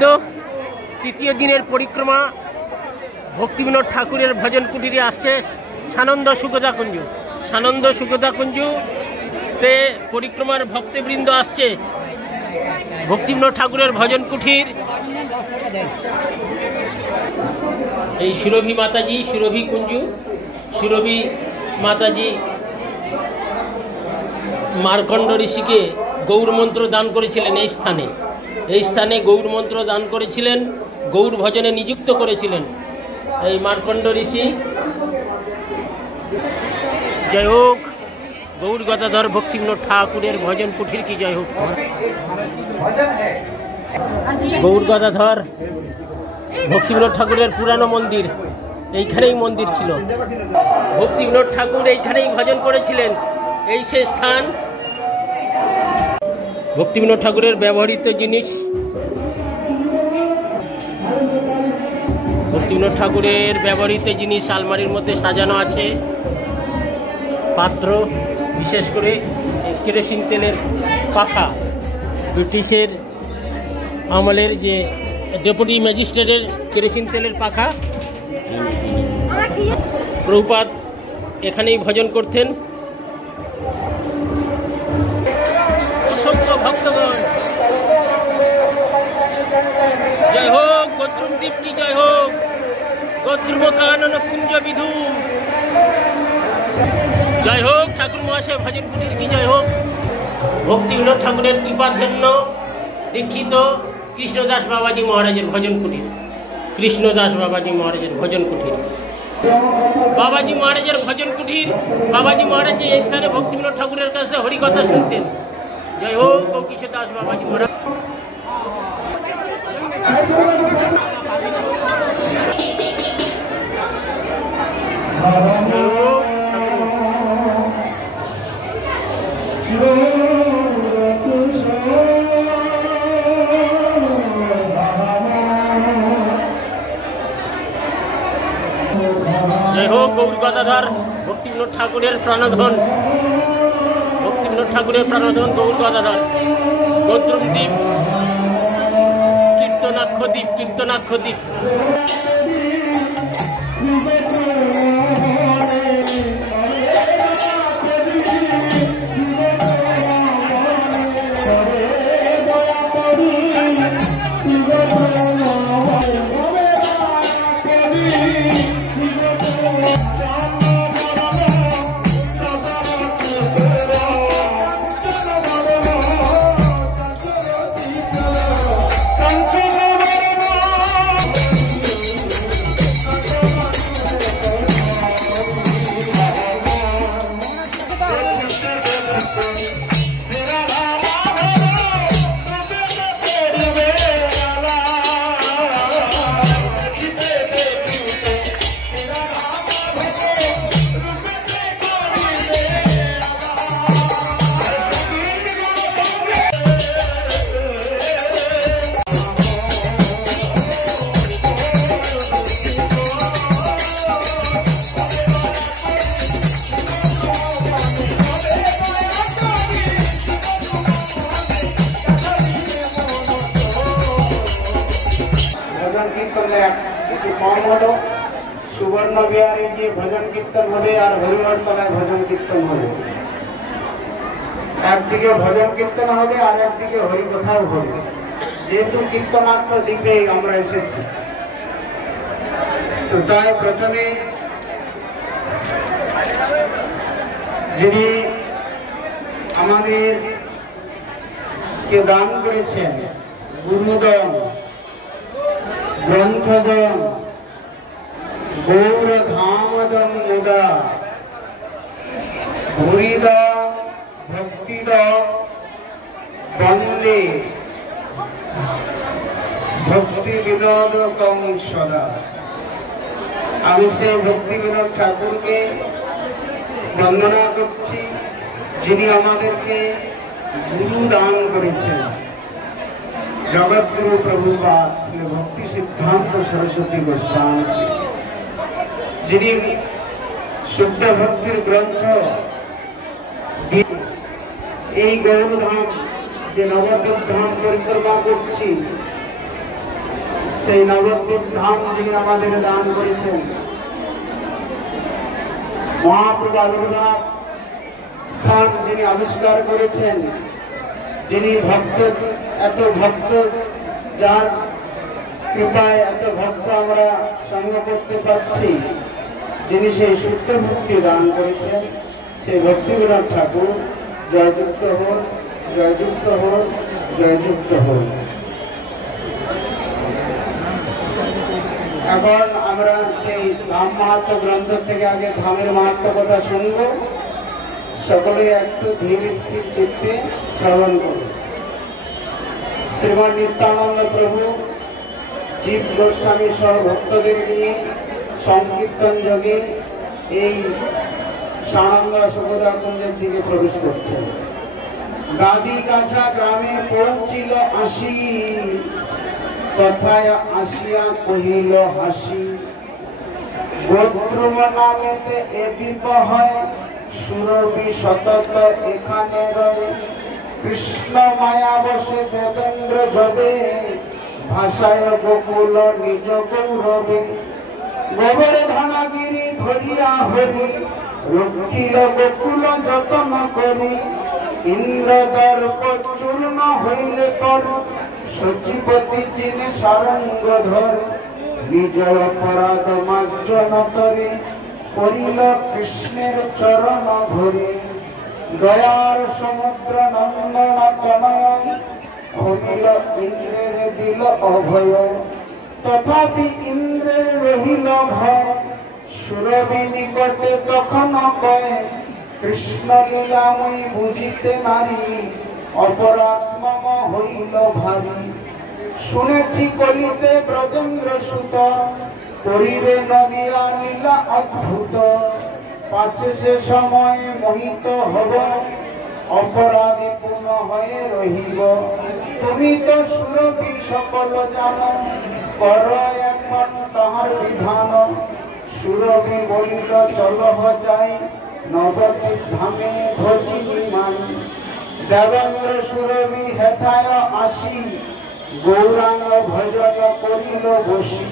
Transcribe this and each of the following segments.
ভক্তবৃন্দ, তৃতীয় দিনের পরিক্রমা ভক্তিবিনোদ ঠাকুরের ভজন কুটিরে আসছে সানন্দ সুখদা কুঞ্জ। সানন্দ সুখদা কুঞ্জতে পরিক্রমার ভক্তবৃন্দ আসছে ভক্তিবিনোদ ঠাকুরের ভজন কুঠির। এই সুরভি মাতাজি, সুরভি কুঞ্জ, সুরভি মাতাজি মার্কণ্ড ঋষিকে গৌর মন্ত্র দান করেছিলেন। এই স্থানে গৌর মন্ত্র দান করেছিলেন, গৌর ভজনে নিযুক্ত করেছিলেন এই মার্কণ্ড ঋষি। জয় হোক গৌর গদাধর ভক্তিবিনোদ ঠাকুরের ভজন কুঠির কি জয় হোক। গৌর গদাধর ভক্তিবিনোদ ঠাকুরের পুরানো মন্দির, এইখানেই মন্দির ছিল। ভক্তিবিনোদ ঠাকুর এইখানেই ভজন করেছিলেন। এই সে স্থান। ভক্তিবিনোদ ঠাকুরের ব্যবহৃত জিনিস, ভক্তিবিনোদ ঠাকুরের ব্যবহৃত জিনিস আলমারির মধ্যে সাজানো আছে। পাত্র, বিশেষ করে কেরোসিন তেলের পাখা, ব্রিটিশের আমলের যে ডেপুটি ম্যাজিস্ট্রেটের কেরোসিন তেলের পাখা। প্রভুপাদ এখানেই ভজন করতেন। অসংখ্য ভক্তগণ, জয় হোক গোত্রুম দ্বীপ কি জয় হোক, গোত্রুম কানন কুঞ্জ বিধুম জয় হোক, ঠাকুর মহাশয় ভজন কুটির কি জয় হোক। ভক্তিবিনোদ ঠাকুরের কৃপাধন্য দীক্ষিত কৃষ্ণদাস বাবাজি মহারাজের ভজন কুটির। কৃষ্ণদাস বাবাজি মহারাজের ভজন কুটির, বাবাজি মহারাজের ভজন কুটির। বাবাজি মহারাজ যে এই স্থানে ভক্তিবিনোদ ঠাকুরের কাছে হরিকথা শুনতেন। জয় হোক গৌকিশোর দাস বাবাজি মহারাজ। জয় হোক গৌর গদাধর ভক্তিবিনোদ ঠাকুরের প্রাণধন, ভক্তিবিনোদ ঠাকুরের প্রাণধন গৌর গদাধর। গোত্রুম দ্বীপ, কীর্তনাক্ষ দ্বীপ, কীর্তনাক্ষ দ্বীপ। সুবর্ণ বিহারে যে ভজন কীর্তন হবে আর হরিহরতলায় ভজন কীর্তন হবে। একদিকে ভজন কীর্তন হবে আর একদিকে হরিকথাও হবে। যেহেতু কীর্তনাত্ম দ্বীপে আমরা এসেছি, তো তাই প্রথমে যিনি আমাদের কে দান করেছেন গুরুদন, গ্রন্থদন, গৌর ধামদন মুদা, হরিদ ভক্তিদ বন্দে ভক্তিবিনোদ কং সদা। আমি সেই ভক্তিবিনোদ ঠাকুরকে বন্দনা করছি, যিনি আমাদেরকে গুরু দান করেছেন। জগৎগুরু প্রভুপাদ শ্রী ভক্তি সিদ্ধান্ত সরস্বতী গোস্বামী, যিনি শুদ্ধ ভক্তির গ্রন্থ এই গৌরধাম যে নবদ্বীপ ধাম পরিক্রমা করছি, সেই নবদ্বীপ ধাম যিনি আমাদের দান করেছেন, মহাপ্রভু আবির্ভাব স্থান যিনি আবিষ্কার করেছেন, যিনি ভক্ত, এত ভক্ত, যার কৃপায় এত ভক্ত আমরা সঙ্গ করতে পারছি, যিনি সেই শুদ্ধ মুক্তি দান করেছেন, সেই ভক্তিবিনোদ ঠাকুর জয়যুক্ত হন, জয়যুক্ত হন, জয়যুক্ত হন। এখন আমরা সেই ধাম মাহাত্ম্য গ্রন্থ থেকে আগে ধামের মাহাত্ম্য কথা শুনব। সকলে একটু ধীর স্থির চিত্তে শ্রবণ করুন। শ্রীমান নিত্যানন্দ প্রভু জীব গোস্বামী সহ ভক্তদের নিয়ে সংকীর্তন যোগে এই সানন্দ সুবোধা কুঞ্জের দিকে প্রবেশ করছেন। গাদি কাছা গ্রামে পৌঁছিল আসি, তথায় আসিয়া কহিল হাসি। গোত্রম নামেতে এ বিবাহ সুরভি সতত এখানে রয়ে। কৃষ্ণ মায়া বসে দেবেন্দ্র যবে, ভাষায় গোকুল নিজ গৌরবে। গোবর ধনগিরি ধরিয়া হরি, রক্ষিল গোকুল যতন করি। ইন্দ্রদর্প চূর্ণ হইলে পর, সচিপতি চিনে সারঙ্গ ধর। নিজ অপরাধ মার্জন তরে, করিল কৃষ্ণের চরণ ধরে। দয়ার সমুদ্র নন্দন তনয়, হরিল ইন্দ্রের দিল অভয়। তথাপি ইন্দ্রের রহিল ভয়, সুরভি নিকটে তখন কয়। কৃষ্ণ লীলাময়ী বুঝিতে নারী, অপরাধ মম হইল ভারী। শুনেছি কলিতে ব্রজেন্দ্র সুত, করিবে নদিয়া লীলা অদ্ভুত। পাছে সে সময় মোহিত হব, অপরাধী পূর্ণ হয়ে রহিব। তুমি তো সুরভি সকল জানো, কর এখন তাহার বিধান। সুরভি বলিল চলহ যাই, নবদ্বীপ ধামে ভজিনী মাই। দেবেন্দ্র সুরভি হেথায় আসি, গৌরাঙ্গ ভজন করিল বসি।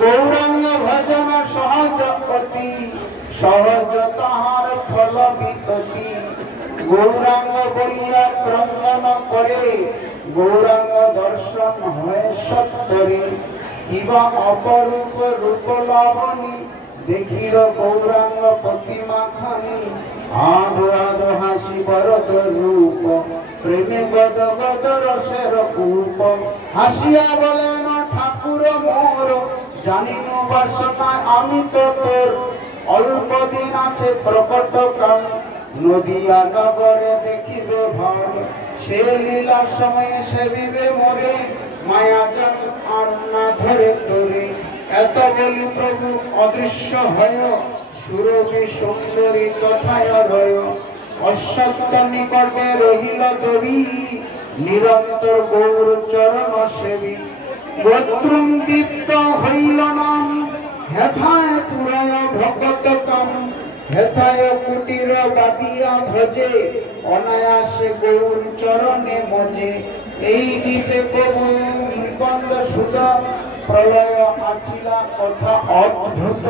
গৌরাঙ্গ ভজন সহজ অতি, সহজ তাহার ফল বিততি। গৌরাঙ্গ বলিয়া ক্রন্দন করে, গৌরাঙ্গ দর্শন হয় সত্তরে। কিবা অপরূপ রূপ লাবণী, দেখিল গৌরাঙ্গ প্রতিমা খানি। আধো আধো হাসি বরদ রূপ, প্রেমে গদ গদ রসের কূপ। হাসিয়া বলেন ঠাকুর মোর, জানিনু বাসনা আমি তো তোর। অল্প দিন আছে প্রকট কাল, নদিয়া নগরে দেখিবে ভয়। সে লীলার সময়ে সেবিবে মোরে, মায়া জল আর না ধরে তোরে। এত বলি প্রভু অদৃশ্য হয়, সুরভি সুন্দরী তথায় রয়। অশ্বত্থ নিকটে রহিল দেবী, নিরন্তর গৌর চরণ সেবী। গোত্রম দীপ্ত হইল নাম, হেথায় পুরায় ভগত কাম। হেথায় কুটির বাদিয়া ভজে, অনায়াসে গৌর চরণে মজে। এই দিতে প্রভু নিকন্দ সুত, প্রলয় আছিলা কথা অদ্ভুত।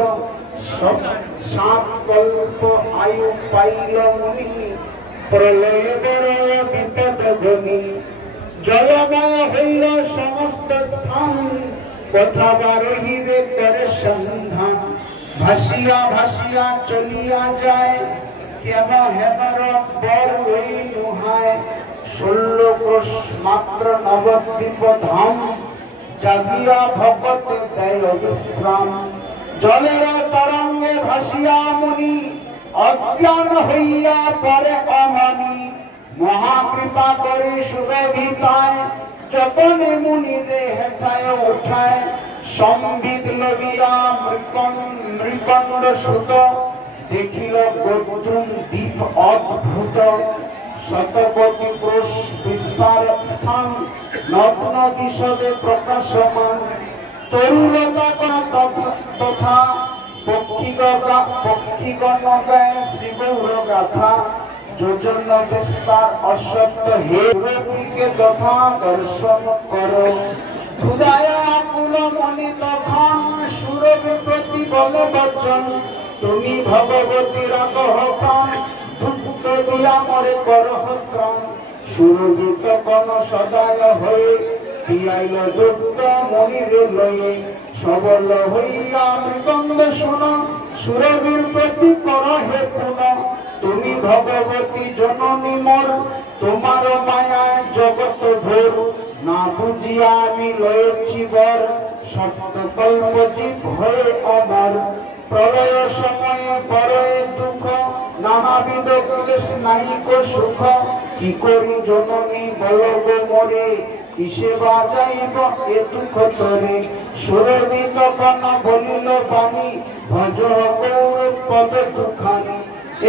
সাত কল্প আয়ু পাইল মুনি, প্রলয় বড় বিপদ ঘনি। জলময় হইল সমস্ত স্থান, কথা বারহিবে করে সন্ধান। ভাসিয়া ভাসিয়া চলিয়া যায়, কেন হেমর বর ওই নুহায়। 16 কোষ মাত্র নবদ্বীপ ধাম, জাগিয়া ভগতে দেয় বিশ্রাম। জলের তরঙ্গে ভাসিয়া মুনি, অজ্ঞান হইয়া পরে অমানি। মহাকৃপা করে সুরভিতায়, যতনে মুনিরে হেথায় উঠায়। সম্বিত লবিয়া মৃকণ্ড সুত, দেখিল গোত্রম দ্বীপ অদ্ভুত। শতকোটি ক্রোশ বিস্তার স্থান, নদ নদী সবে প্রকাশমান। তরুলতা তথা পক্ষীগণ গায় শ্রীগৌর গাথা। যোজন বিস্তার অসত্য হে, রবিকে তথা দর্শন কর। ক্ষুদায়া কুলমণি তখন সুরভি প্রতি বলে বচন, তুমি ভগবতী রাগহ প্রাণ, দুঃখ দিয়া মরে করহ ত্রাণ। সুরভি তখন সদায় হয়ে দিয়াইল দুঃখ মনিরে লয়ে, সবল হইয়া মৃদঙ্গ শুন, সুরভীর প্রতি কর হে পুন। তুমি ভগবতী জননী মোর, তোমার মায়ায় জগৎ ভোর। না বুঝিয়া আমি লয়েছি বর, সত্য কল্পজিৎ হয়ে অমর। প্রলয় সময়ে পরয়ে দুঃখ, নানাবিধ ক্লেশ নাহিক সুখ। কি করি জননী বল গো মোরে, কিসে বাজাইব এ দুঃখ তোরে। সুরভি তখন বলিল বাণী, ভজ গৌর পদ দুখানি।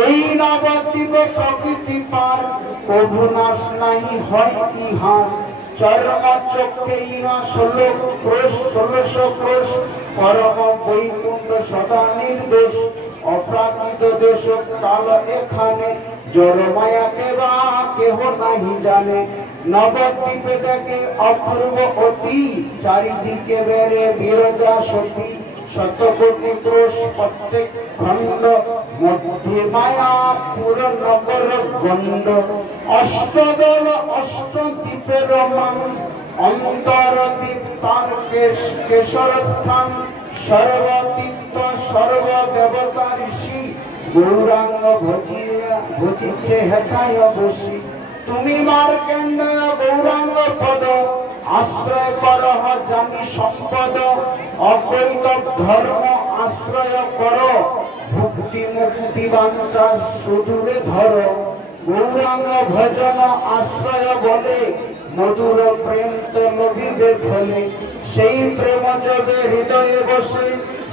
এই নবদ্বীপ প্রকৃতি পার, প্রভু নাশ নাহি হয় ইহার। চর্ম চক্ষে ইহা 16 ক্রোশ 1600 ক্রোশ, পরম বৈকুণ্ঠ সদা নির্দোষ। অপ্রাকৃত দেশ কাল এখানে, জড় মায়াকে বা কেহ নাহি জানে। নবদ্বীপে দেখে অপূর্ব অতি, চারিদিকে বেড়ে বিরজা সতী। শতকোটি ক্রোশ প্রত্যেক খণ্ড, মধ্যে মায়া পুর নগর গণ্ড। অষ্টদল অষ্টদ্বীপের মান, অন্তরদ্বীপ তার কেশর স্থান। সর্বতীর্থ সর্বদেবতা ঋষি, গৌরাঙ্গ ভজিছে হেতায় বসি। তুমি মার্কেন্ডেয় গৌরাঙ্গ পদ, আশ্রয় করহ জানি সম্পদ। অদ্বৈত ধর্ম আশ্রয় কর, ভক্তি মুক্তি বাঞ্ছা সুদূরে ধর। গৌরাঙ্গ ভজন আশ্রয় বলে, মধুর প্রেম তো লভিবে ফলে। সেই প্রেম যোগে হৃদয়ে বসে,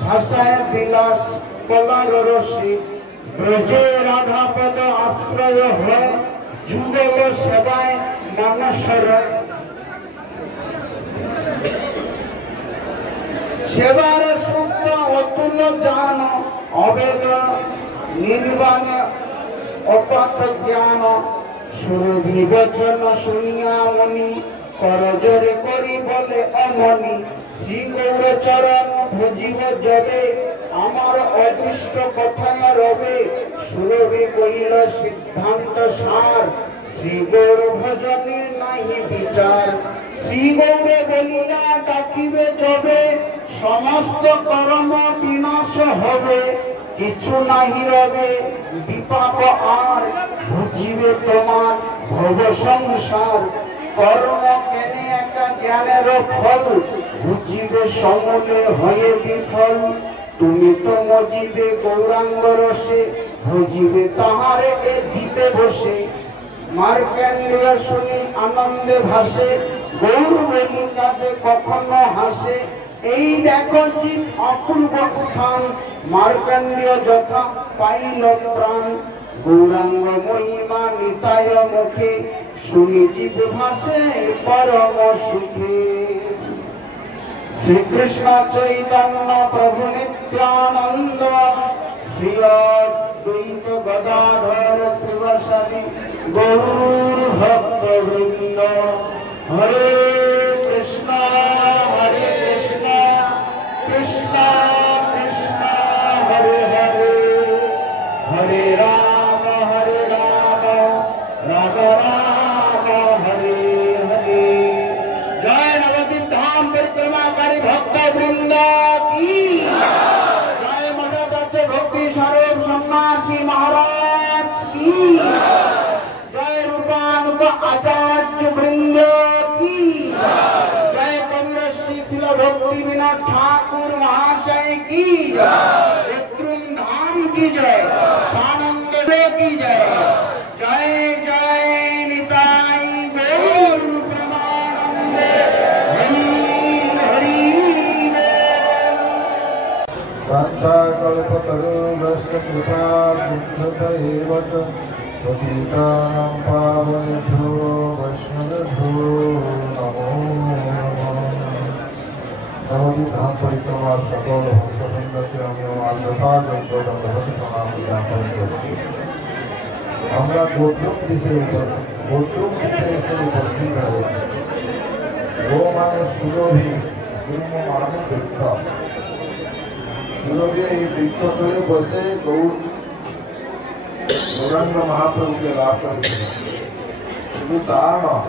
ভাষায় বিলাস কলার রসে। ব্রজে রাধাপদ আশ্রয় হয়, যুগল সেবায় মানসর। সেবার শুদ্ধ অতুল্য জান, অবেদ নির্বাণে অপাত জ্ঞান। সুরভি বচন শুনিয়া মনি, করজোরে করি বলে অমনি। শ্রী গৌর চরণ ভজিব যবে, আমার অদৃষ্ট কথায় রবে। সুরভি কহিল সিদ্ধান্ত সার, শ্রী গৌর ভজনের নাহি বিচার। শ্রী গৌরে বলিয়া ডাকিবে যবে, সমস্ত কর্ম বিনাশ হবে। কিছু নাহি রবে বিপাক আর, বুঝিবে তোমার ভব সংসার। কর্ম কেনে একা জ্ঞানের ফল, বুঝিবে সমূলে হয়ে বিফল। তুমি তো মজিবে গৌরাঙ্গ রসে, ভজিবে তাহারে এ দ্বীপে বসে। মার্কেন্ডেয় শুনি আনন্দে ভাসে, গৌর বলি কাঁদে কখনো হাসে। এই দেখো জীব অপূর্ব স্থান, মার্কেন্ডেয় যথা পাইল প্রাণ। গৌরাঙ্গ মহিমা নিতায় মুখে, শুনি জীব ভাসে পরম সুখে। শ্রীকৃষ্ণ চৈতন্য প্রভু নিত্যানন্দ, শ্রী অদ্বৈত গদাধর শিবসাদী গৌর ভক্ত বৃন্দ। হরে কৃষ্ণ কৃষ্ণ কৃষ্ণ হরে হরে, হরে রাম রাম রাম হরে হরে। জয় নবদ্বীপ ধাম পরিক্রমাকারী ভক্ত বৃন্দ কি জয়। মঠাচার্য ভক্তি স্বরূপ সন্ন্যাসী মহারাজ কি জয়। রূপানুগ আচার্য বৃন্দ কি জয়। কবিরশ্রী শিল ভক্তি বিনোদ ঠাকুর মহাশয় কি জয়। ধাম কি জয়। সানন্দ কি জয়। জয় জয় নিতাই গৌর প্রেমানন্দে হরি হরি। কল্পতরুগস্য কৃপা সিন্ধুতৈব চ, পতিতানাং পাবনেভ্যো বৈষ্ণবেভ্যো নমো নমঃ। নবদ্বীপ ধাম পরিক্রমার সকল ভক্তবৃন্দকে আমি আমার যথাযোগ্য দণ্ডবত প্রণাম জ্ঞাপন করছি। আমরা গোত্রম দেশে উপস্থিত হয়েছি। গো মানে সুরভি, ব্রহ্ম মানে বৃক্ষ। সুরভি এই বৃক্ষ তলে বসে গৌরাঙ্গ মহাপ্রভুকে লাভ করেছিল। শুধু তা নয়,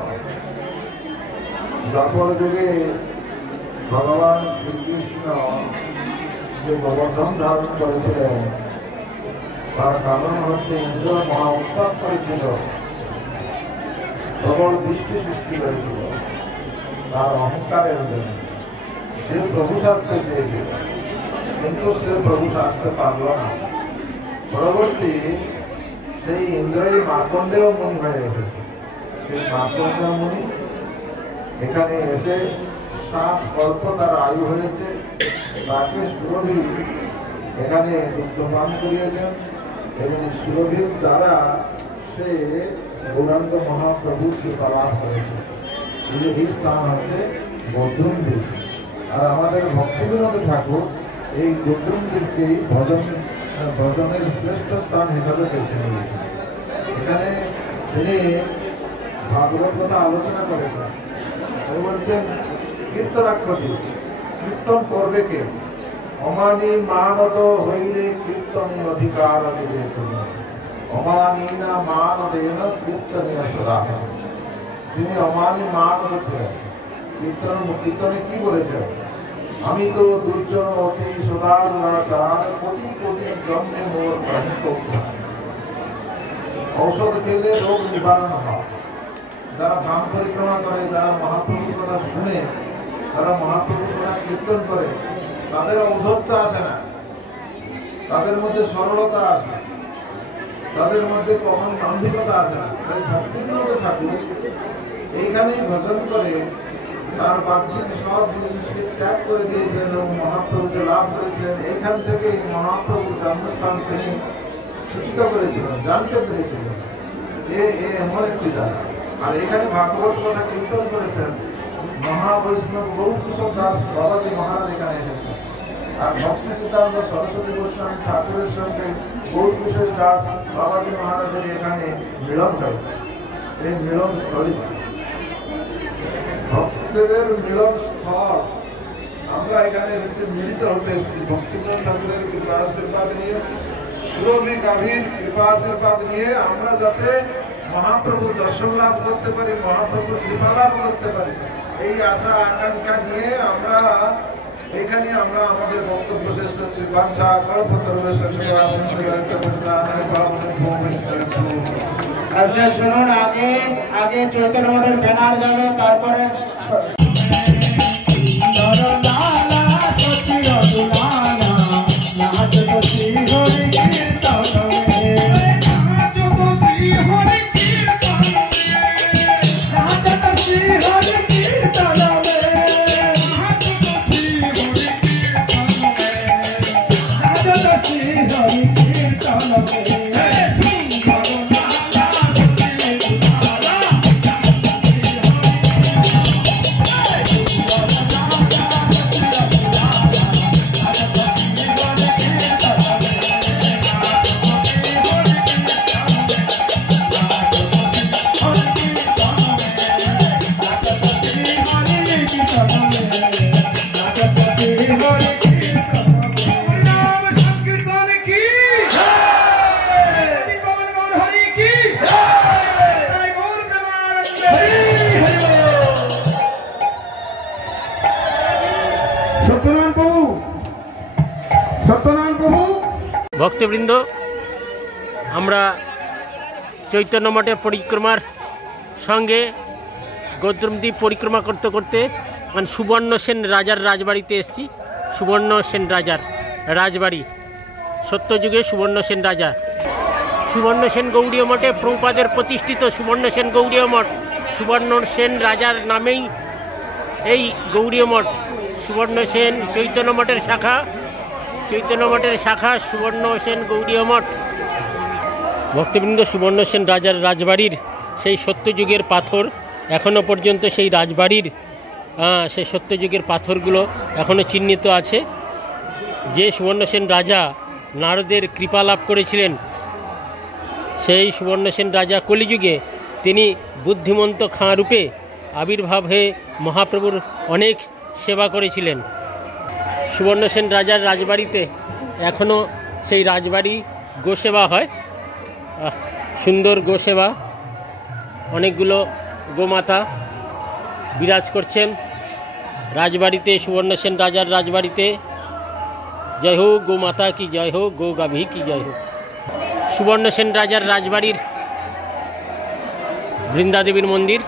দ্বাপর যুগে ভগবান শ্রীকৃষ্ণ যে গোবর্ধন ধারণ করেছিলেন তার কারণ হচ্ছে ইন্দ্র মহা উৎপাত করেছিল, প্রবল দৃষ্টি সৃষ্টি করেছিল তার অহংকারের জন্য। সে প্রভু সাজতে চেয়েছিল, কিন্তু সে প্রভু সাজতে পারল না। পরবর্তী সেই ইন্দ্রই মার্কণ্ডেয় মুনি হয়ে এসেছে। সেই মার্কণ্ডেয় মুনি এখানে এসে 7 কল্প তার আয়ু হয়েছে, তাকে সুরভি এখানে দুগ্ধপান করিয়েছেন এবং সুরভির দ্বারা সে গৌরাঙ্গ মহাপ্রভুর কৃপা লাভ করেছে। এই স্থান হচ্ছে গোদ্রুমদ্বীপ। আর আমাদের ভক্তিবিনোদ ঠাকুর এই গোদ্রুমদ্বীপকেই ভজনের শ্রেষ্ঠ স্থান হিসাবে বেছে নিয়েছেন। এখানে তিনি ভাগবত কথা আলোচনা করেছেন। বলছেন কীর্তনাক্ষটি কীর্তন করবে কে? অমানি মানদ হইলে কীর্তনে অধিকার দেবে তুমি, অমানি না মানদেন কীর্তনীয় সদা। তিনি অমানি মানদ ছিলেন। কীর্তনে কি বলেছেন? আমি তো দুর্জন অতি সদাচার, কোটি কোটি জন্মে মোর প্রাণিত। ঔষধ খেলে রোগ নিবারণ হয়। যারা ধাম পরিক্রমা করে, যারা মহাপ্রভুর কথা শুনে, যারা মহাপ্রভুর কথা কীর্তন করে, তাদের ঔদ্ধত্য আসে না, তাদের মধ্যে সরলতা আসে, তাদের মধ্যে কখন গাম্ভীর্যতা আসে না। তাই ভক্তিবিনোদ ঠাকুর এইখানেই ভজন করে তার বাহ্যিক সব জিনিসকে ত্যাগ করে দিয়েছিলেন এবং মহাপ্রভুকে লাভ করেছিলেন। এইখান থেকে মহাপ্রভুর জন্মস্থান তিনি সূচিত করেছিলেন, জানতে পেরেছিলেন এমন একটি জায়গা। আর এখানে ভাগবত কথা কীর্তন করেছেন মহাবৈষ্ণব গৌরকিশোর দাস বাবাজি মহারাজ এখানে এসেছেন। আর ভক্তি সিদ্ধান্ত সরস্বতী গোস্বামী ঠাকুরের সঙ্গে গৌরকিশোর দাস বাবাজি মহারাজের এখানে মিলন হয়েছে। এই মিলন স্থলী ভক্তদের মিলন স্থল। আমরা এখানে মিলিত হতে এসেছি ভক্তিবিনোদ ঠাকুরের কৃপা আশীর্বাদ নিয়ে, সুরভি গাভীর কৃপা আশীর্বাদ নিয়ে আমরা যাতে মহাপ্রভুর দর্শন লাভ করতে পারি, মহাপ্রভুর কৃপা লাভ করতে পারি, এই আশা আকাঙ্ক্ষা নিয়ে আমরা এখানে আমাদের বক্তব্য শেষ করছি। বাঞ্ছা আচ্ছা শুনুন, আগে চৈতন্য মঠের ব্যানার যাবে, তারপরে ভক্তবৃন্দ, আমরা চৈতন্য মঠের পরিক্রমার সঙ্গে গোদ্রুমদ্বীপ পরিক্রমা করতে করতে সুবর্ণ সেন রাজার রাজবাড়িতে এসেছি। সুবর্ণ সেন রাজার রাজবাড়ি, সত্যযুগে সুবর্ণ সেন রাজা। সুবর্ণ সেন গৌড়ীয় মঠে প্রভুপাদের প্রতিষ্ঠিত সুবর্ণ সেন গৌড়ীয় মঠ। সুবর্ণ সেন রাজার নামেই এই গৌড়ীয় মঠ। সুবর্ণ সেন চৈতন্য মঠের শাখা, চৈতন্য মঠের শাখা সুবর্ণ সেন গৌড়ীয় মঠ। ভক্তবৃন্দ, সুবর্ণ সেন রাজার রাজবাড়ির সেই সত্যযুগের পাথর এখনও পর্যন্ত, সেই রাজবাড়ির সেই সত্যযুগের পাথরগুলো এখনও চিহ্নিত আছে। যে সুবর্ণ সেন রাজা নারদের কৃপা লাভ করেছিলেন, সেই সুবর্ণ সেন রাজা কলিযুগে তিনি বুদ্ধিমন্ত খাঁ রূপে আবির্ভাব হয়ে মহাপ্রভুর অনেক সেবা করেছিলেন। সুবর্ণসেন রাজার রাজবাড়িতে এখনও সেই রাজবাড়ি গোসেবা হয়, সুন্দর গোসেবা, অনেকগুলো গোমাতা বিরাজ করছেন রাজবাড়িতে, সুবর্ণসেন রাজার রাজবাড়িতে। জয় হোক গোমাতা কি জয় হোক, গো গাভী কি জয় হোক। সুবর্ণসেন রাজার রাজবাড়ির বৃন্দাদেবীর মন্দির।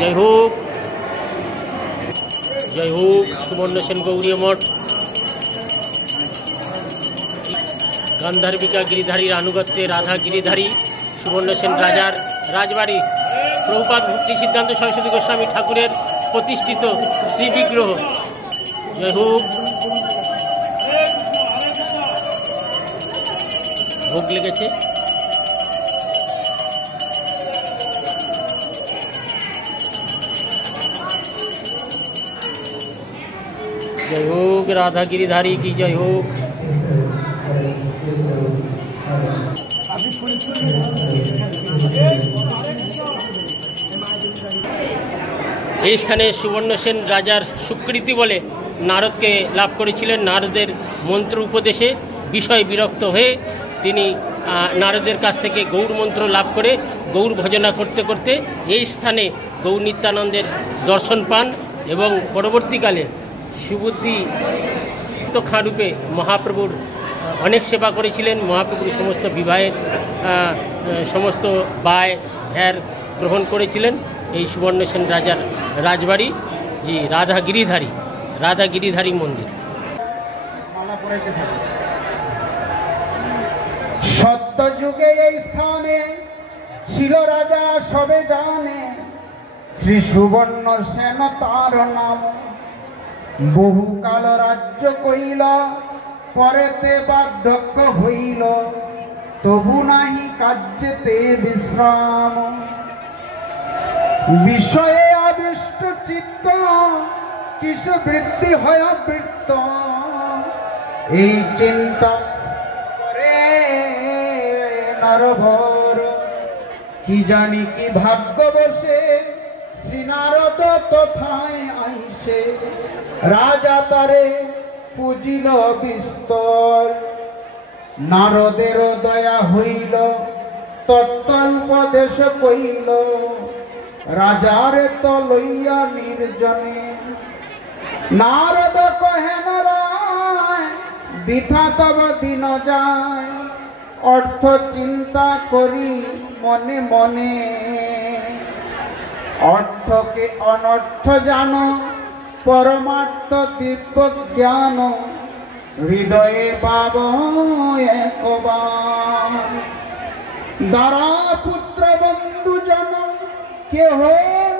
জয় হোক জয় হোক সুবর্ণসেন গৌরী মঠ। গান্ধার্বিকা গিরিধারীর আনুগত্যে রাধা গিরিধারী সুবর্ণসেন রাজার রাজবাড়ি। প্রভুপাদ ভক্তি সিদ্ধান্ত সরস্বতী গোস্বামী ঠাকুরের প্রতিষ্ঠিত শ্রীবিগ্রহ। জয় হোক। ভোগ লেগেছে। জয় হোক রাধা গিরিধারী কি জয় হোক। এই স্থানে সুবর্ণসেন রাজার স্বীকৃতি বলে নারদকে লাভ করেছিলেন। নারদের মন্ত্র উপদেশে বিষয় বিরক্ত হয়ে তিনি নারদের কাছ থেকে গৌর মন্ত্র লাভ করে গৌর ভজনা করতে করতে এই স্থানে গৌর নিত্যানন্দের দর্শন পান এবং পরবর্তীকালে সুবুদ্ধি খাঁরূপে মহাপ্রভুর অনেক সেবা করেছিলেন। মহাপ্রভুর সমস্ত বিবাহের সমস্ত ব্যয় ভ্যার গ্রহণ করেছিলেন। এই সুবর্ণসেন রাজার রাজবাড়ি যে রাধা গিরিধারী মন্দির। সত্যযুগে এই স্থানে ছিল রাজা সবে জানে, শ্রী সুবর্ণসেন তার নাম। বহুকাল রাজ্য কইল, পরেতে বার্ধক্য হইল, তবু নাহি কার্যেতে বিশ্রাম। বিষয়ে আবিষ্ট চিত্ত, কিস বৃত্তি হয় বৃত্ত, এই চিন্তা করে নরভর। কি জানি কি ভাগ্য বসে শ্রীনারদ তথায় আইসে, রাজা তারে পুজিল বিস্তর। নারদের দয়া হইল, তত্ত্ব উপদেশ কইল, রাজার তো লইয়া নির্জনে। নারদ কহে নারায়, বৃথা তব দিন যায়, অর্থ চিন্তা করি মনে মনে। অর্থকে অনর্থ জানো, পরমার্থ দিব্য জ্ঞান, হৃদয়ে পাব একবার। দ্বারা পুত্র বন্ধু জন, কেহ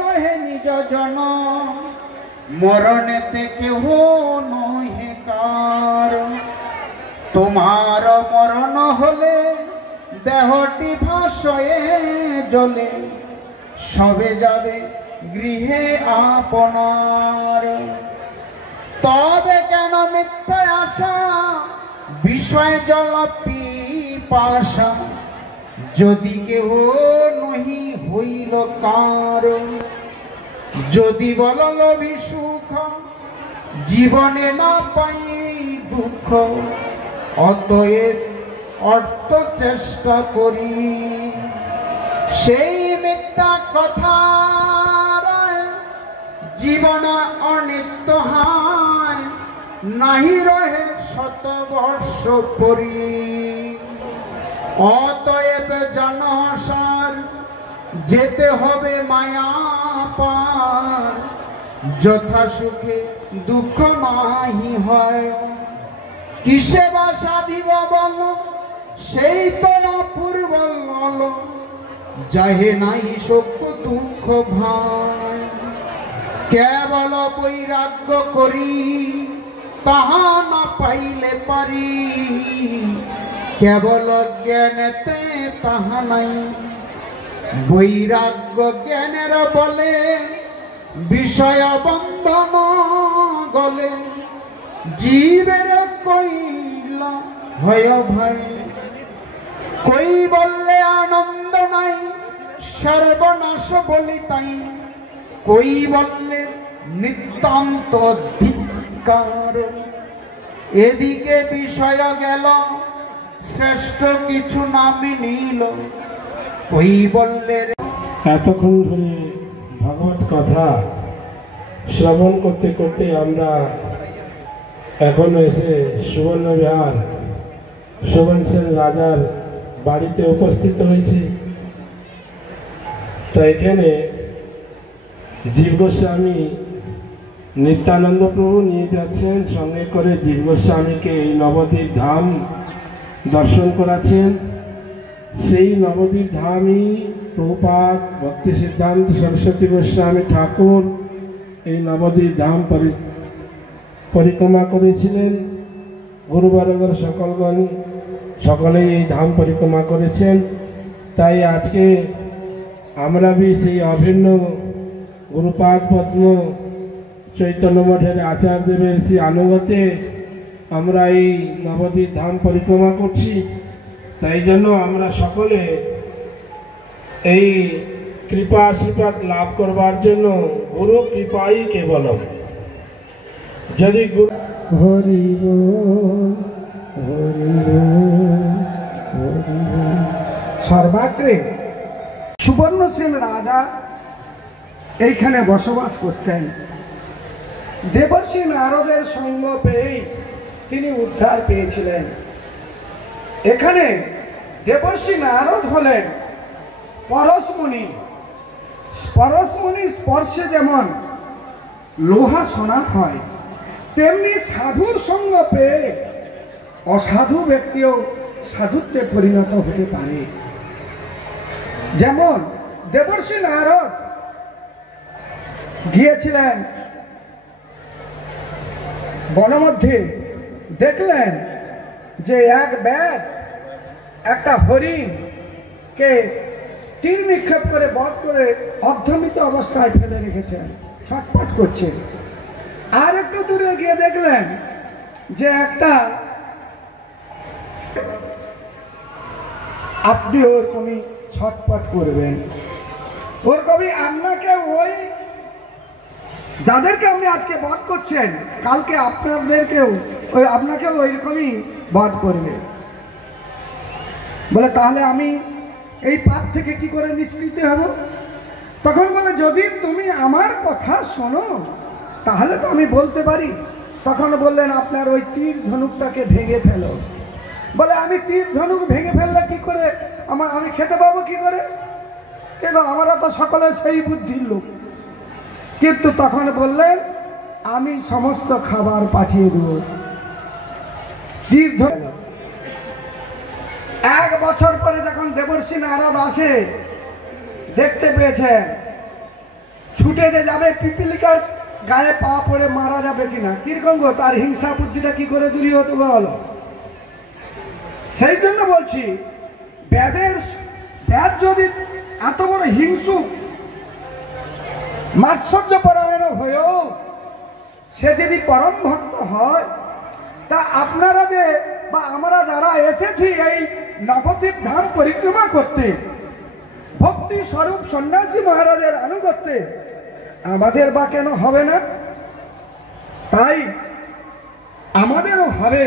নহে নিজ জন, মরণেতে কেহ নহে কার। তোমার মরণ হলে দেহটি ভাসয়ে জলে, সবে যাবে গৃহে আপনার। তবে কেন মিথ্যা আশা, বিষয় জল পিপাসা, যদি কেহ নহি হইল কার। যদি বল লোভী সুখ, জীবনে না পাই দুঃখ, অতএব অর্থ চেষ্টা করি। সেই মিথ্যা কথা জীবন অনিত্য হায়, নাহি রহে শতবর্ষ পরি। অতএব জনসার, যেতে হবে মায়া পার, যথা সুখে দুঃখ নাহি হয়। কিসে বা সাধিব বল, সেই তো অপূর্ব লল, যাহে নাই শোক দুঃখ ভাই। কেবল বৈরাগ্য করি, তাহা না পাইলে পারি, কেবল জ্ঞানেতে তাহা নাই। বৈরাগ্য জ্ঞানের বলে, বিষয় বন্ধন গলে, জীবের কইল ভয় ভয়। কই বললে আনন্দ নাই, সর্বনাশ বলি তাই, কৈবল্যের নিতান্ত ধিক্কার। এদিকে বিষয় গেল শ্রেষ্ঠ কিছু নামে নিল কৈবল্যের। এতক্ষণ ধরে ভগবত কথা শ্রবণ করতে করতে আমরা এখন এসে সুবর্ণবিহার সুবর্ণ সেন রাজার বাড়িতে উপস্থিত হয়েছি। তো এখানে জীব গোস্বামী নিত্যানন্দ প্রভু নিয়ে যাচ্ছেন, সঙ্গে করে জীব গোস্বামীকে এই নবদ্বীপ ধাম দর্শন করাচ্ছেন। সেই নবদ্বীপ ধামই প্রভুপাদ ভক্তি সিদ্ধান্ত সরস্বতী গোস্বামী ঠাকুর এই নবদ্বীপ ধাম পরিক্রমা করেছিলেন। গুরুবর্গের সকলগণ সকলেই এই ধাম পরিক্রমা করেছেন। তাই আজকে আমরা भी সেই অভিন্ন গুরুপাদ পদ্ম চৈতন্য মঠের আচার্যদেবের সেই আনুগত্যে আমরা এই নবদ্বীপ ধাম পরিক্রমা করছি। তাই জন্য আমরা সকলে এই কৃপা আশীর্বাদ লাভ করবার জন্য গুরু কৃপাই কেবলম। যদি গুরু হরি বল হরি বল হরি বল। সর্বাগ্রে সুবর্ণ সেন রাজা এইখানে বসবাস করতেন। দেবর্ষি নারদের সঙ্গ পেয়ে তিনি উদ্ধার পেয়েছিলেন। এখানে দেবর্ষি নারদ হলেন পরশমণি। পরশমণি স্পর্শে যেমন লোহা সোনা হয়, তেমনি সাধুর সঙ্গ পেয়ে অসাধু ব্যক্তিও সাধুত্বে পরিণত হতে পারে। যেমন দেবর্ষি নারদ গিয়েছিলেন বনমধ্যে, দেখলেন যে এক ব্যাগ একটা হরিণকে তীর নিক্ষেপ করে বধ করে অর্ধমিত অবস্থায় ফেলে রেখেছেন, ছটফট করছে। আর একটু দূরে গিয়ে দেখলেন যে একটা, আপনি ওরকমই ছটফট করবেন। ওরকমই আপনাকে ওই যাদেরকে আপনি আজকে বধ করছেন, কালকে আপনাদেরকেও আপনাকেও ওইরকমই বধ করবে। বলে তাহলে আমি এই পাপ থেকে কি করে নিষ্কৃত হব? তখন বলে যদি তুমি আমার কথা শোনো তাহলে তো আমি বলতে পারি। তখন বললেন আপনার ওই তীর ধনুকটাকে ভেঙে ফেলো। বলে আমি তীর ধনুক ভেঙে ফেললে কি করে আমি খেতে পাবো কি করে? কেন আমরা তো সকলে সেই বুদ্ধির লোক। কিন্তু তখন বললেন আমি সমস্ত খাবার পাঠিয়ে দেব। তীর ধনুক 1 বছর পরে যখন দেবর্ষি নারদ আসে, দেখতে পেয়েছেন ছুটে যে যাবে পিপিলিকার গায়ে পা পড়ে মারা যাবে কিনা, কিরকম গো তার হিংসা বুদ্ধিটা কি করে দূরীভূত হলো। সেই জন্য বলছি ব্যাদ যদি এত বড় হিংসুক মাৎসর্য পরায়ণ হয়েও সে যদি পরম ভক্ত হয়, তা আপনারা যে বা আমরা যারা এসেছি এই নবদ্বীপ ধাম পরিক্রমা করতে, ভক্তি স্বরূপ সন্ন্যাসী মহারাজের আনুগত্যে, আমাদের বা কেন হবে না? তাই আমাদেরও হবে।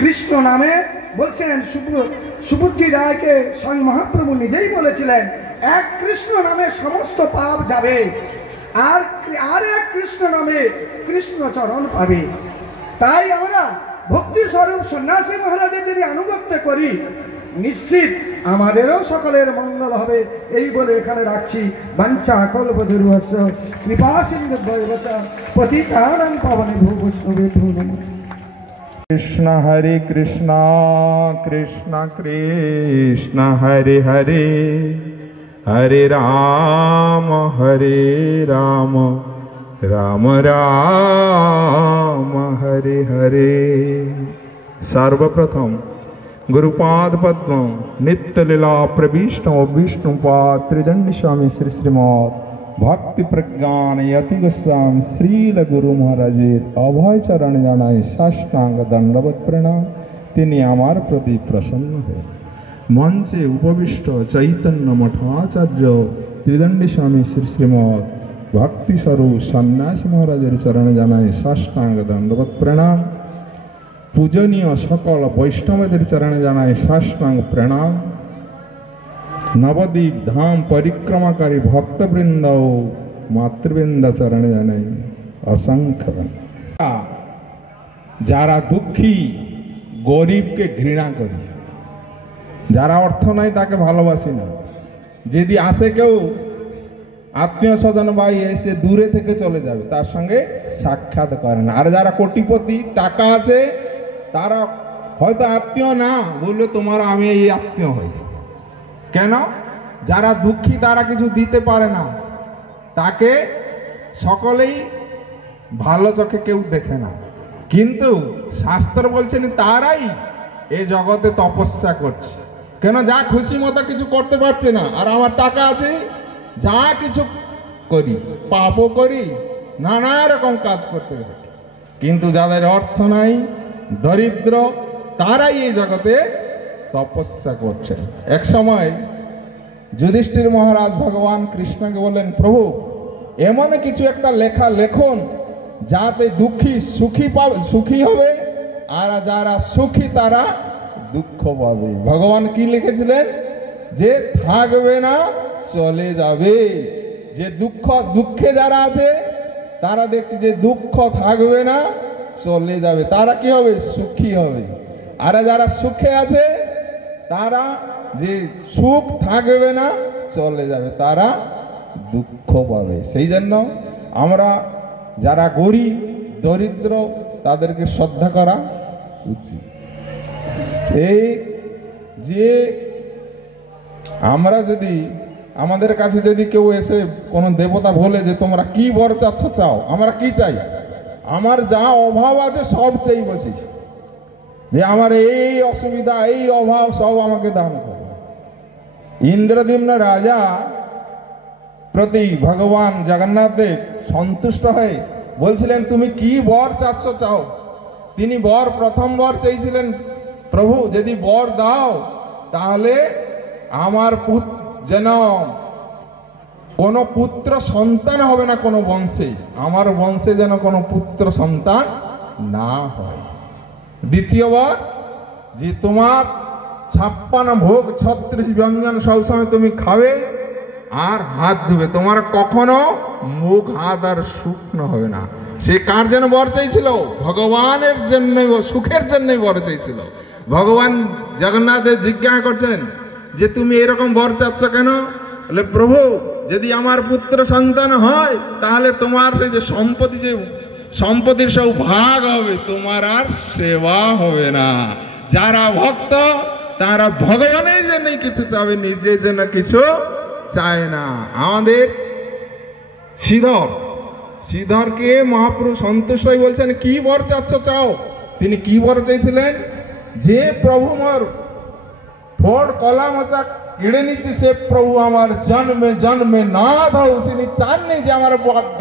কৃষ্ণ নামে বলছেন সুবুদ্ধি রায়কে স্বয়ং মহাপ্রভু নিজেই বলেছিলেন, এক কৃষ্ণ নামে সমস্ত পাপ যাবে, আর এক কৃষ্ণ নামে কৃষ্ণ চরণ পাবে। তাই আমরা ভক্তি স্বরূপ সন্ন্যাসী মহারাজের যদি আনুগত্য করি, নিশ্চিত আমাদেরও সকলের মঙ্গল হবে। এই বলে এখানে রাখছি। বাঞ্ছা কল্পতরুস্য কৃপা সিন্ধুভ্যৈব পতিতানাং পাবনেভ্যো বৈষ্ণবেভ্যো নমঃ। কৃষ্ণ হরে কৃষ্ণ কৃষ্ণ কৃষ্ণ হরে হরে, হরে রাম রাম রাম হরে হরে। सर्वप्रथम गुरुपाद पद्म नित्य लीला प्रविष्ट विष्णुपाद त्रिदंड स्वामी श्री श्रीमद भक्ति प्रज्ञान यति गोस्वामी श्रील गुरु महाराजेर अभय चरण जानाई साष्टांग दंडवत प्रणाम। तिनि आमार प्रति प्रसन्न हয়ে मंचे उपविष्ट चैतन्य मठाचार्य त्रिदंडी स्वामी श्री श्रीमद भक्ति स्वरूप सन्यासी महाराजेर चरणे जानाई साष्टांग दंडवत प्रणाम। पूजनीय सकल वैष्णवदेर चरणे जानाई साष्टांग प्रणाम। नवद्वीप धाम परिक्रमाकारी भक्तवृंद ও मातृवृंद चरणे जानाई असंख्य वंदन। যারা দুঃখী গরিবকে ঘৃণা করি, যারা অর্থ নাই তাকে ভালোবাসি না, যদি আসে কেউ আত্মীয় স্বজন ভাই এসে দূরে থেকে চলে যাবে, তার সঙ্গে সাক্ষাৎ করে না। আর যারা কোটিপতি টাকা আছে তারা হয়তো আত্মীয় না বললে তোমার আমি এই আত্মীয় হই কেন? যারা দুঃখী তারা কিছু দিতে পারে না, তাকে সকলেই ভালো চোখে কেউ দেখে না, কিন্তু শাস্ত্র বলছেন তারাই এই জগতে তপস্যা করছে। কেন? যা খুশি মতো কিছু করতে পারছে না, আর আমার টাকা আছে যা কিছু করি, পাপও করি, নানা রকম কাজ করতে পারি, কিন্তু যাদের অর্থ নাই, দরিদ্র, তারাই এই জগতে তপস্যা করছে। এক সময় যুধিষ্ঠির মহারাজ ভগবান কৃষ্ণকে বললেন, প্রভু এমন কিছু একটা লেখা লেখুন যাতে দুঃখী সুখী হবে, আর যারা সুখী তারা দুঃখ পাবে। ভগবান কি লিখেছিলেন? যে থাকবে না চলে যাবে। যে দুঃখে যারা আছে তারা দেখছে যে দুঃখ থাকবে না চলে যাবে, তারা কি হবে? সুখী হবে। আর যারা সুখে আছে তারা যে সুখ থাকবে না চলে যাবে, তারা দুঃখ পাবে। সেই জন্য আমরা যারা গরিব দরিদ্র তাদেরকে শ্রদ্ধা করা উচিত। এই যে আমরা যদি আমাদের কাছে যদি কেউ এসে কোনো দেবতা বলে যে তোমরা কি বর চাচ্ছ চাও, আমরা কি চাই? আমার যা অভাব আছে সব চেয়ে বসি, যে আমার এই অসুবিধা এই অভাব সব আমাকে দান করো। ইন্দ্রদ্যুম্ন রাজা প্রতি ভগবান জগন্নাথ দেব সন্তুষ্ট হয়ে বলছিলেন তুমি কি বর চাচ্ছ চাও। তিনি প্রথম বর চেয়েছিলেন, প্রভু যদি বর দাও তাহলে আমার যেন কোনো পুত্র সন্তান হবে না কোনো বংশে, আমার বংশে যেন কোনো পুত্র সন্তান না হয়। দ্বিতীয়বার যে তোমার 56 ভোগ 36 ব্যঞ্জন সবসময় তুমি খাবে আর হাত ধুবে, তোমার কখনো মুখ হাত আর শুকনো হবে না। সে কার জন্য বর চাইছিল? ভগবানের জন্য, সুখের জন্য বর চাইছিল। ভগবান জগন্নাথ জিজ্ঞাসা করছেন যে তুমি এরকম বর চাচ্ছ কেন? বলে প্রভু যদি আমার পুত্র সন্তান হয় তাহলে তোমার সেই যে সম্পত্তির সব ভাগ হবে, তোমার আর সেবা হবে না। যারা ভক্ত তারা ভগবানের জন্য কিছু চাবে, নিজের জন্য কিছু চায় না। আমাদের শ্রীধরকে মহাপুরুষ সন্তুষ্ট হয়ে বলছেন কি বর চাচ্ছ চাও। তিনি কি বর চাইছিলেন? যে প্রভু মোর ফোড় কলা মোচা কেড়ে নিচ্ছে সে প্রভু আমার জন্মে জন্মে না দাও। তিনি চাননি যে আমার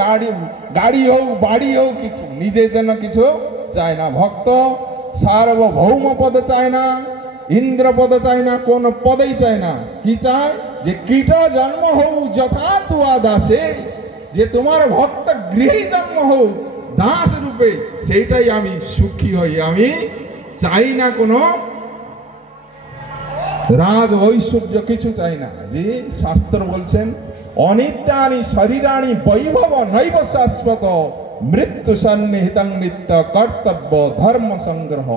গাড়ি হোক বাড়ি হোক, কিছু নিজের জন্য কিছু চায় না। ভক্ত সার্বভৌম পদ চায় না, ইন্দ্র পদ চায় না, কোন পদেই চায় না। কি চায়? যে কীট জন্ম হও যথা তুয়া দাসে, যে তোমার ভক্ত গৃহে জন্ম হোক দাস রূপে, সেইটাই আমি সুখী হই। আমি চাই না কোনো রাজ ঐশ্বর্য, কিছু চাই না। যে শাস্ত্র বলছেন অনিত্যানি শরীরাণি বৈভব নৈব শাশ্বত, মৃত্যু সন্নিহিতং নিত্য কর্তব্য ধর্ম সংগ্রহ।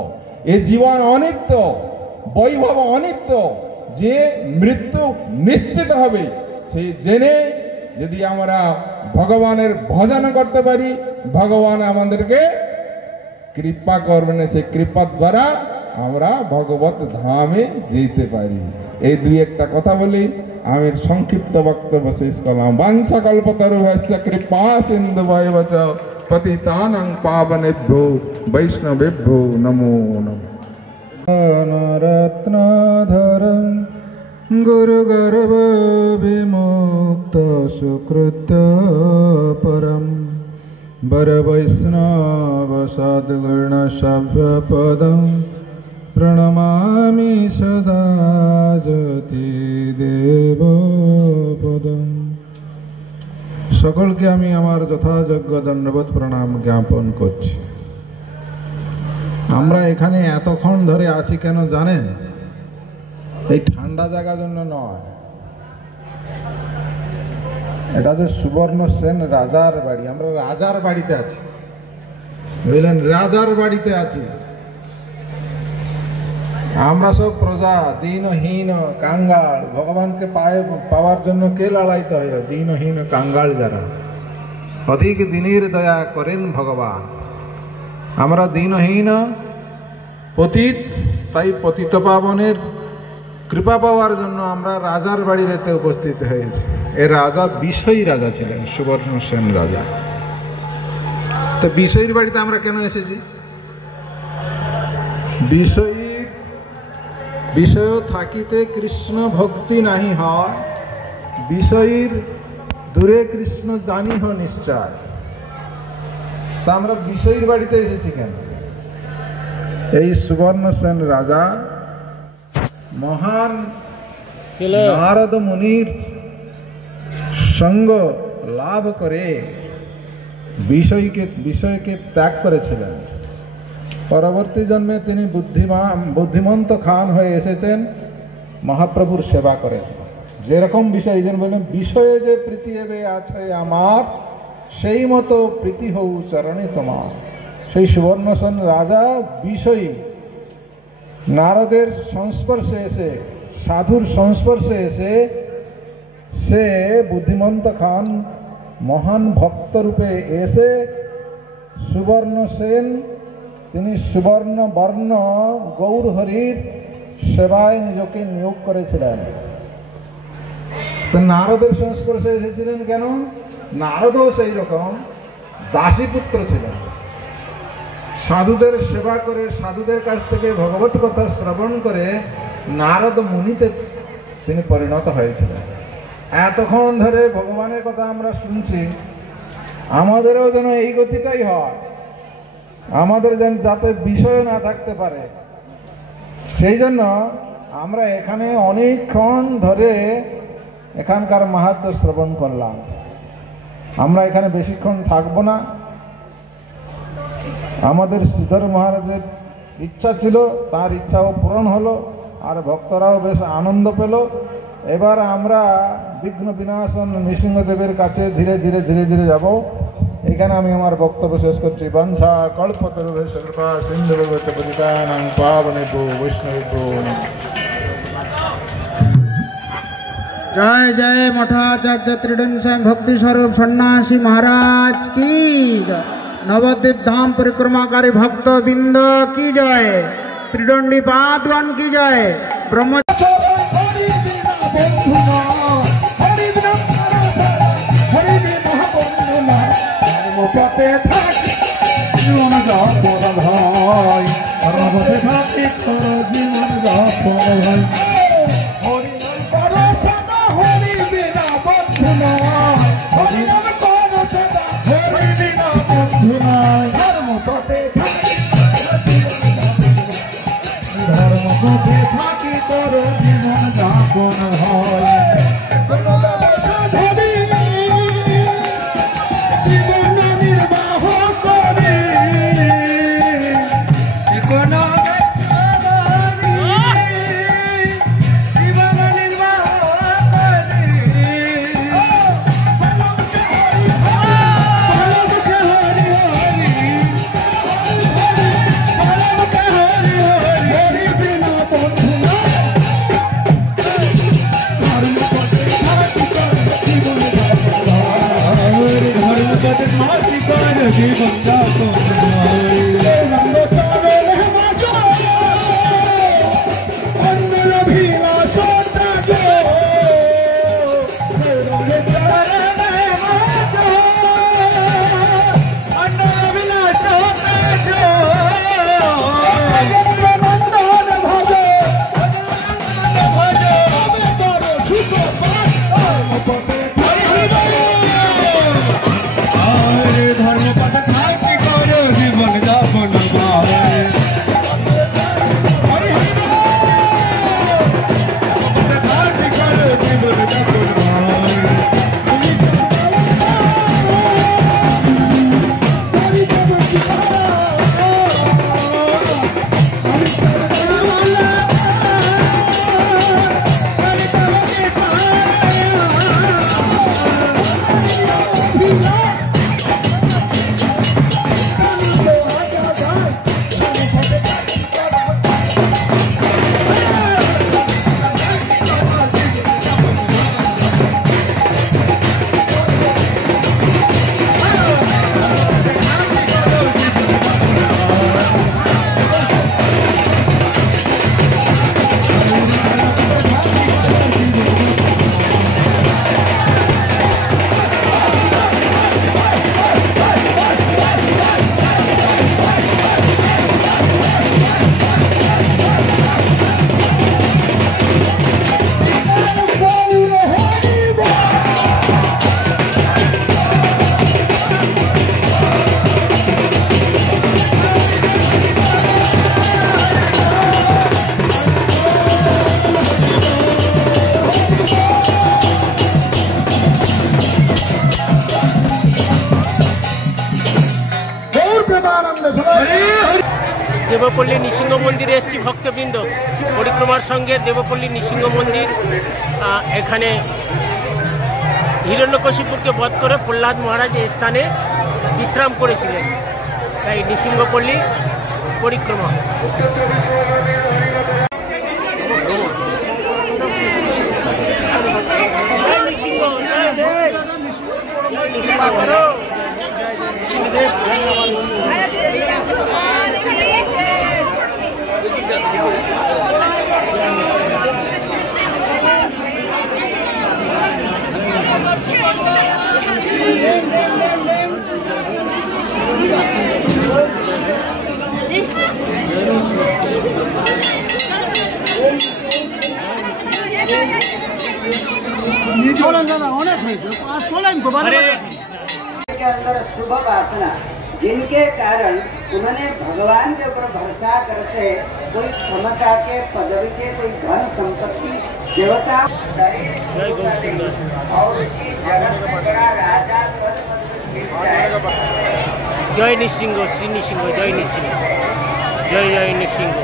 এ জীবন অনিত্য, বৈভব অনিত্য, যে মৃত্যু নিশ্চিত হবে সেই জেনে যদি আমরা ভগবানের ভজন করতে পারি, ভগবান আমাদেরকে কৃপা করবেন। সেই কৃপার দ্বারা আমরা ভগবত ধামে যেতে পারি। এই দুই একটা কথা বলি আমি সংক্ষিপ্ত বক্তব্য শেষ করলাম। বাঞ্ছা কল্পতরুভ্যশ্চ কৃপা সিন্ধুভ্যেব চ পতিতানাং পাবনেভ্যো বৈষ্ণবেভ্যো নমো নমঃ। রত্নাধরং গুরুগর্ভ বিমুক্ত সুকৃত পরম वर वैष्णव सद्गुण सभ्य पदं प्रणमामि सदा ज्योति देव पदम्। সকলকে আমি আমার যথাযোগ্য দণ্ডবোধ প্রণাম জ্ঞাপন করছি। আমরা এখানে এতক্ষণ ধরে আছি কেন জানেন? এই ঠান্ডা জায়গার জন্য নয়, এটা যে সুবর্ণ সেন রাজার বাড়ি, আমরা রাজার বাড়িতে আছি, বুঝলেন? রাজার বাড়িতে আছি। আমরা সব প্রজা, দীনহীন কাঙ্গাল। ভগবানকে পাওয়ার জন্য কে লড়াইতে হয়? দীনহীন কাঙ্গাল যারা। অধিক দিনের দয়া করেন ভগবান। আমরা দীনহীন পতিত, তাই পতিত পাবনের কৃপা পাওয়ার জন্য আমরা রাজার বাড়িতে উপস্থিত হয়েছি। এ রাজা বিষয়ী রাজা ছিলেন, সুবর্ণ সেন রাজা। তো বিষয়ীর বাড়িতে আমরা কেন এসেছি? বিষয় থাকিতে কৃষ্ণ ভক্তি নাহি হয়, বিষয়ীর দূরে কৃষ্ণ জানিহ নিশ্চয়। তা আমরা বিষয়ীর বাড়িতে এসেছি কেন? এই সুবর্ণ সেন রাজা মহান নারদ মুনির সঙ্গ লাভ করে বিষয়কে ত্যাগ করেছিলেন। পরবর্তী জন্মে তিনি বুদ্ধিমন্ত খান হয়ে এসেছেন, মহাপ্রভুর সেবা করেছেন। যেরকম বিষয় যেন বলেন, বিষয়ে যে প্রীতি হবে আছে আমার, সেই মতো প্রীতি হউ চরণে তোমার। সেই সুবর্ণ সেন রাজা বিষয়ী নারদের সংস্পর্শে এসে, সাধুর সংস্পর্শে এসে সে বুদ্ধিমন্ত খান মহান ভক্তরূপে এসে সুবর্ণ সেন তিনি সুবর্ণ বর্ণ গৌর হরির সেবায় নিজকে নিয়োগ করেছিলেন। তো নারদের সংস্পর্শে এসেছিলেন কেন? নারদও সেই রকম দাসীপুত্র ছিলেন। সাধুদের সেবা করে, সাধুদের কাছ থেকে ভগবত কথা শ্রবণ করে নারদ মুনিতে তিনি পরিণত হয়েছিলেন। এতক্ষণ ধরে ভগবানের কথা আমরা শুনছি, আমাদেরও যেন এই গতিটাই হয়, আমাদের যেন যাতে বিষয় না থাকতে পারে। সেই জন্য আমরা এখানে অনেকক্ষণ ধরে এখানকার মাহাত্ম্য শ্রবণ করলাম। আমরা এখানে বেশিক্ষণ থাকবো না। আমাদের শ্রীধর মহারাজের ইচ্ছা ছিল, তার ইচ্ছাও পূরণ হলো, আর ভক্তরাও বেশ আনন্দ পেল। এবার আমরা বিঘ্ন বিনাশন নৃসিংহদেবের কাছে ধীরে ধীরে ধীরে ধীরে যাব। এখানে আমি আমার বক্তব্য শেষ করছি। বঞ্ছা কল্পতরুভ্যশ্চ কৃপা সিন্ধুভ্যশ্চ পতিতানাং পাবনেভ্যো বৈষ্ণবেভ্যো নমঃ। जय जय मठाचार्य त्रिदंड स्वामी भक्ति स्वरूप सन्यासी महाराज की जय। नवद्वीप धाम परिक्रमाकारी भक्त बिंद की जय। त्रिदंडी पादगण की जय। ब्रह्म দেবপল্লী নৃসিংহ মন্দিরে এসেছি ভক্তবৃন্দ পরিক্রমার সঙ্গে। দেবপল্লী নৃসিংহ মন্দির, এখানে হিরণ্যকশিপুরকে বধ করে প্রহ্লাদ মহারাজ এই স্থানে বিশ্রাম করেছিলেন, তাই নৃসিংহপল্লী পরিক্রমা। के अंदर शुभ वासना जिनके कारण उन्होंने भगवान के ऊपर भरोसा करते, कोई क्षमता के, पदवी के, कोई धन संपत्ति, देवता और इसी जगत में बड़ा राजा जय नृसिंह, श्री नृसिंह, जय नृसिंह, जय जय नृसिंह।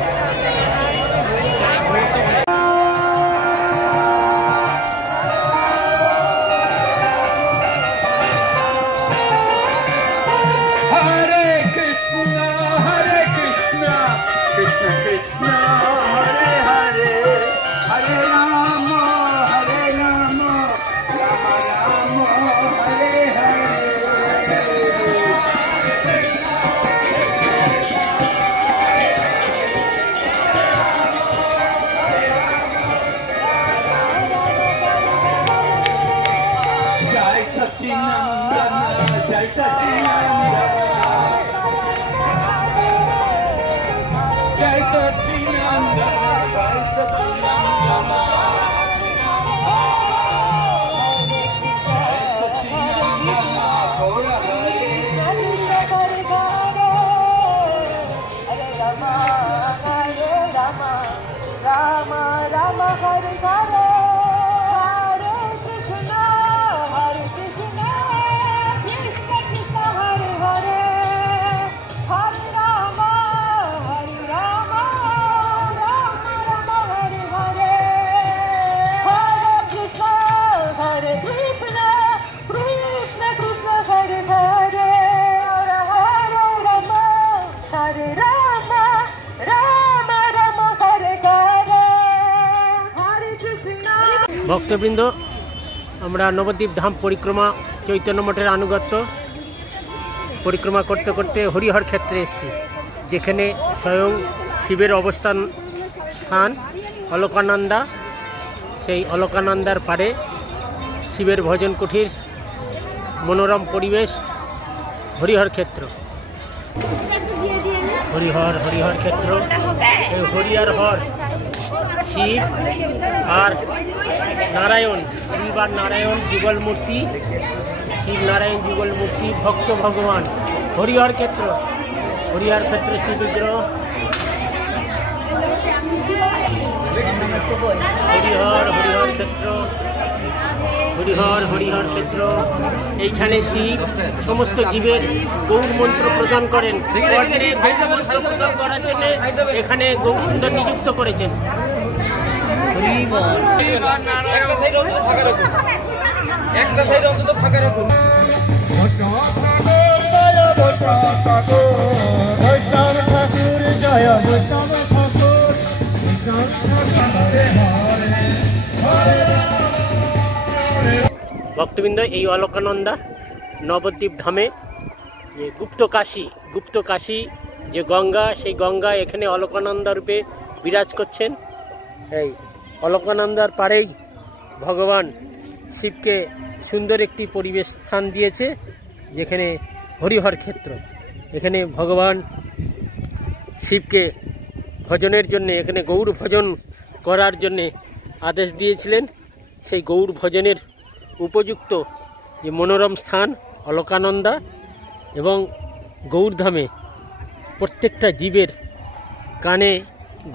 ভক্তবৃন্দ, আমরা নবদ্বীপ ধাম পরিক্রমা চৈতন্য মঠের আনুগত্য পরিক্রমা করতে করতে হরিহর ক্ষেত্রে এসেছি, যেখানে স্বয়ং শিবের অবস্থান স্থান অলকানন্দা। সেই অলকানন্দার পাড়ে শিবের ভজন কুঠির, মনোরম পরিবেশ, হরিহর ক্ষেত্র। হরিহর হরিহর ক্ষেত্র, এই হরিহর হর শিব আর নারায়ণ, শিব আর নারায়ণ যুগল মূর্তি, শিব নারায়ণ যুগল মূর্তি, ভক্ত ভগবান। হরিহর ক্ষেত্র, হরিহর ক্ষেত্র শিব বিগ্রহ, হরিহর হরিহর ক্ষেত্র, হরিহর হরিহর ক্ষেত্র। এইখানে শিব সমস্ত জীবের গৌর মন্ত্র প্রদান করেন। গৌর মন্ত্র প্রদান করার জন্য এখানে গৌর সুন্দর নিযুক্ত করেছেন। একটা সাইড অন্তত ফাঁকা রাখুন। ভক্তবৃন্দ, এই অলকানন্দা নবদ্বীপ ধামে যে গুপ্ত কাশী যে গঙ্গা, সেই গঙ্গা এখানে অলকানন্দা রূপে বিরাজ করছেন। এই অলকানন্দার পাড়েই ভগবান শিবকে সুন্দর একটি পরিবেশ স্থান দিয়েছে, যেখানে হরিহর ক্ষেত্র। এখানে ভগবান শিবকে ভজনের জন্যে, এখানে গৌর ভজন করার জন্যে আদেশ দিয়েছিলেন। সেই গৌর ভজনের উপযুক্ত যে মনোরম স্থান অলকানন্দা, এবং গৌরধামে প্রত্যেকটা জীবের কানে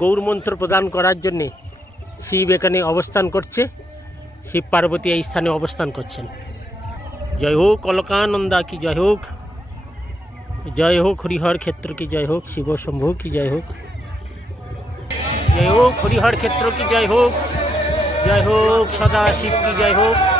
গৌর মন্ত্র প্রদান করার জন্যে শিব এখানে অবস্থান করছে। শিব পার্বতী এই স্থানে অবস্থান করছেন। জয় হোক অলকানন্দা কি জয় হোক। जय हो खरिहार क्षेत्र की जय हो, शिव शंभु की जय हो, जय हो खरिहार क्षेत्र की जय हो सदाशिव की जय हो।